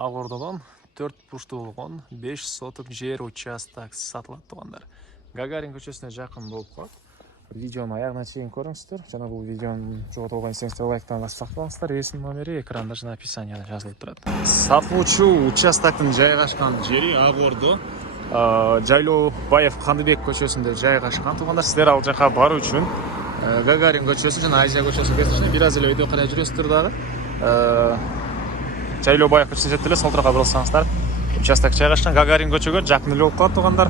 Ағордадан 4 бурчтуу болгон 5 соток жер участок сатылат тугандар. Гагарин көчөсүнө жакын болуп калат. Видеону аягына чейин көрүңүздөр. Жана бул видеону жогото болгон десеңиздер лайктан басып сактаңыздар. Эсим номери экранда жана описанияда жазылып турат. Сатылуучу участоктун жайгашкан жери Ағордо Жайлоо Баев Кандыбек көчөсүндө жайгашкан тугандар. Сиздер ал жака баруу үчүн Гагарин көчөсү жана Азия көчөсү кесиптешине бир аз эле видео карай жүрөсүздөр дагы. Жайлоо Баев көчөсүнө жетип эле сол тарафка бурулсаңыздар участок жайгашкан Гагарин көчөгө жакын эле болуп калат тугандар.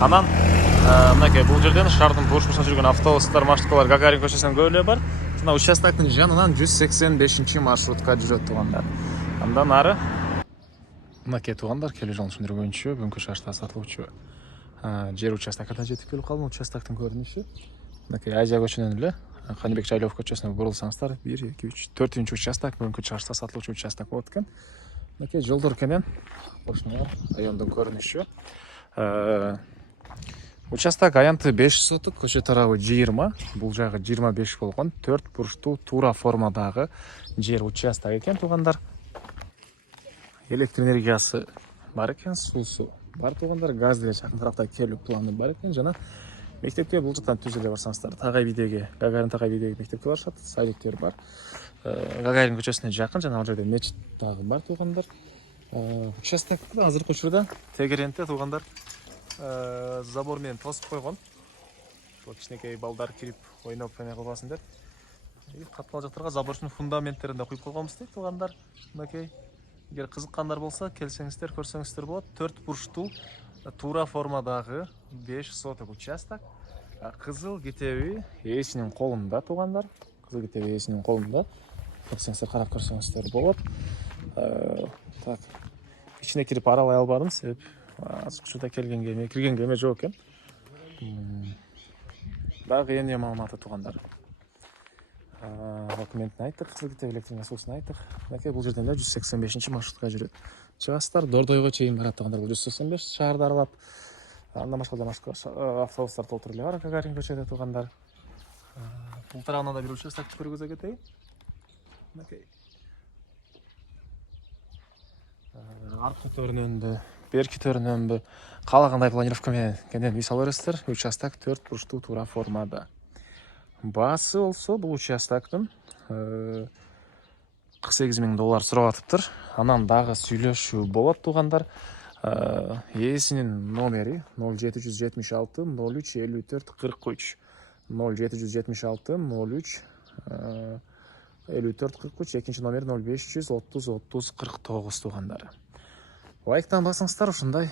Анан мынакей бул жерден шаардын бурушпусунда жүргөн автобустар, маршруткалар Гагарин көчөсүнөн көп эле бар. Жана участоктун жанынан 185 маршрутка жүрөт тугандар. Андан ары мынакей тугандар келүү жолун түшүндүргөнчө бүгүнкү чаршыда сатылуучу жер участокторуна жетип келип калдым. Участоктун көрүнүшү мынакей Азия көчөнөн эле Кандыбек Жайлоо көчөсүнө бурулсаңыздар 1, 2, 3, 4-үчү участок бүгүнкү чаршыда сатылуучу участок болот экен. Мынакей жолдор кенен кошуна райондун көрүнүшү. Участок аянты 5 соток, көчө тарабы 20, бул жагы 25 болгон 4 бурчтуу туура формадагы жер участок экен тугандар. Электр энергиясы бар экен, суусу бар тугандар, газ деле жакын тарапта келүү планы бар экен. Жана мектепке бул жактан түз эле барсаңыздар, Тагай бидеги, Гагарин Тагай бидеги мектепке барышат, садиктер бар. Гагарин көчөсүнө жакын, жана ал жерде мечит дагы бар тугандар. Участок азыркы учурда тегеренте тугандар. Забор менен тосуп койгон. Ошол кичинекей балдар кирип ойноп эме кылбасын деп. Каттал жактарга забордун фундаменттерин да куюп койгонбуз дейт тугандар. Мынакей эгер кызыккандар болсо келсеңиздер, көрсөңүздөр болот. 4 бурчтуу туура формадагы 5 соток участок. Кызыл китеби ээсинин колунда тугандар. Кызыл китеби ээсинин колунда. Көрсөңүздөр, карап көрсөңүздөр болот. Так. Ичине кирип аралай албадым, себеп ачкычууда киргенге эме жок экен. Дагы эмне маалыматы тугандар. Документин айттык, кызыл китеп электр суусун айттык. Мынакей бул жерден эле 185 маршрутка жүрөт. Чыгасыздар, Дордойго чейин барат тугандар. Бул 185 шаарды аралап. Андан башка автобустар толтуруп эле бар Гагарин көчөдө тугандар. Бул тарабынан да бир участокты көргөзө кетейин. Мынакей. Аркы төрүнөн берки төрүнөн каалагандай планировка менен кенен үй сала бересиздер. Участок 4 бурчтуу туура формада. Баасы болсо бул участоктун $48 000 сурап атыптыр. Анан дагы сүйлөшүү болот тугандар. Ээсинин номери 0776 03 54 43 0776 03 54 43, экинчи номер 0530 30 49 тугандар. Лайктан басыңыздар, ушундай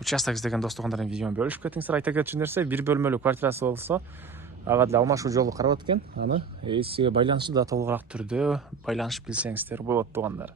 участок издеген достугандардын видеону бөлүшүп кетиңиздер. Айта кетчү нерсе, бир бөлмөлүү квартирасы болсо, ага деле алмашуу жолу карап өткөн. Аны ээсиге байланыштуу да толугураак түрдө байланышып билсеңиздер болот тугандар.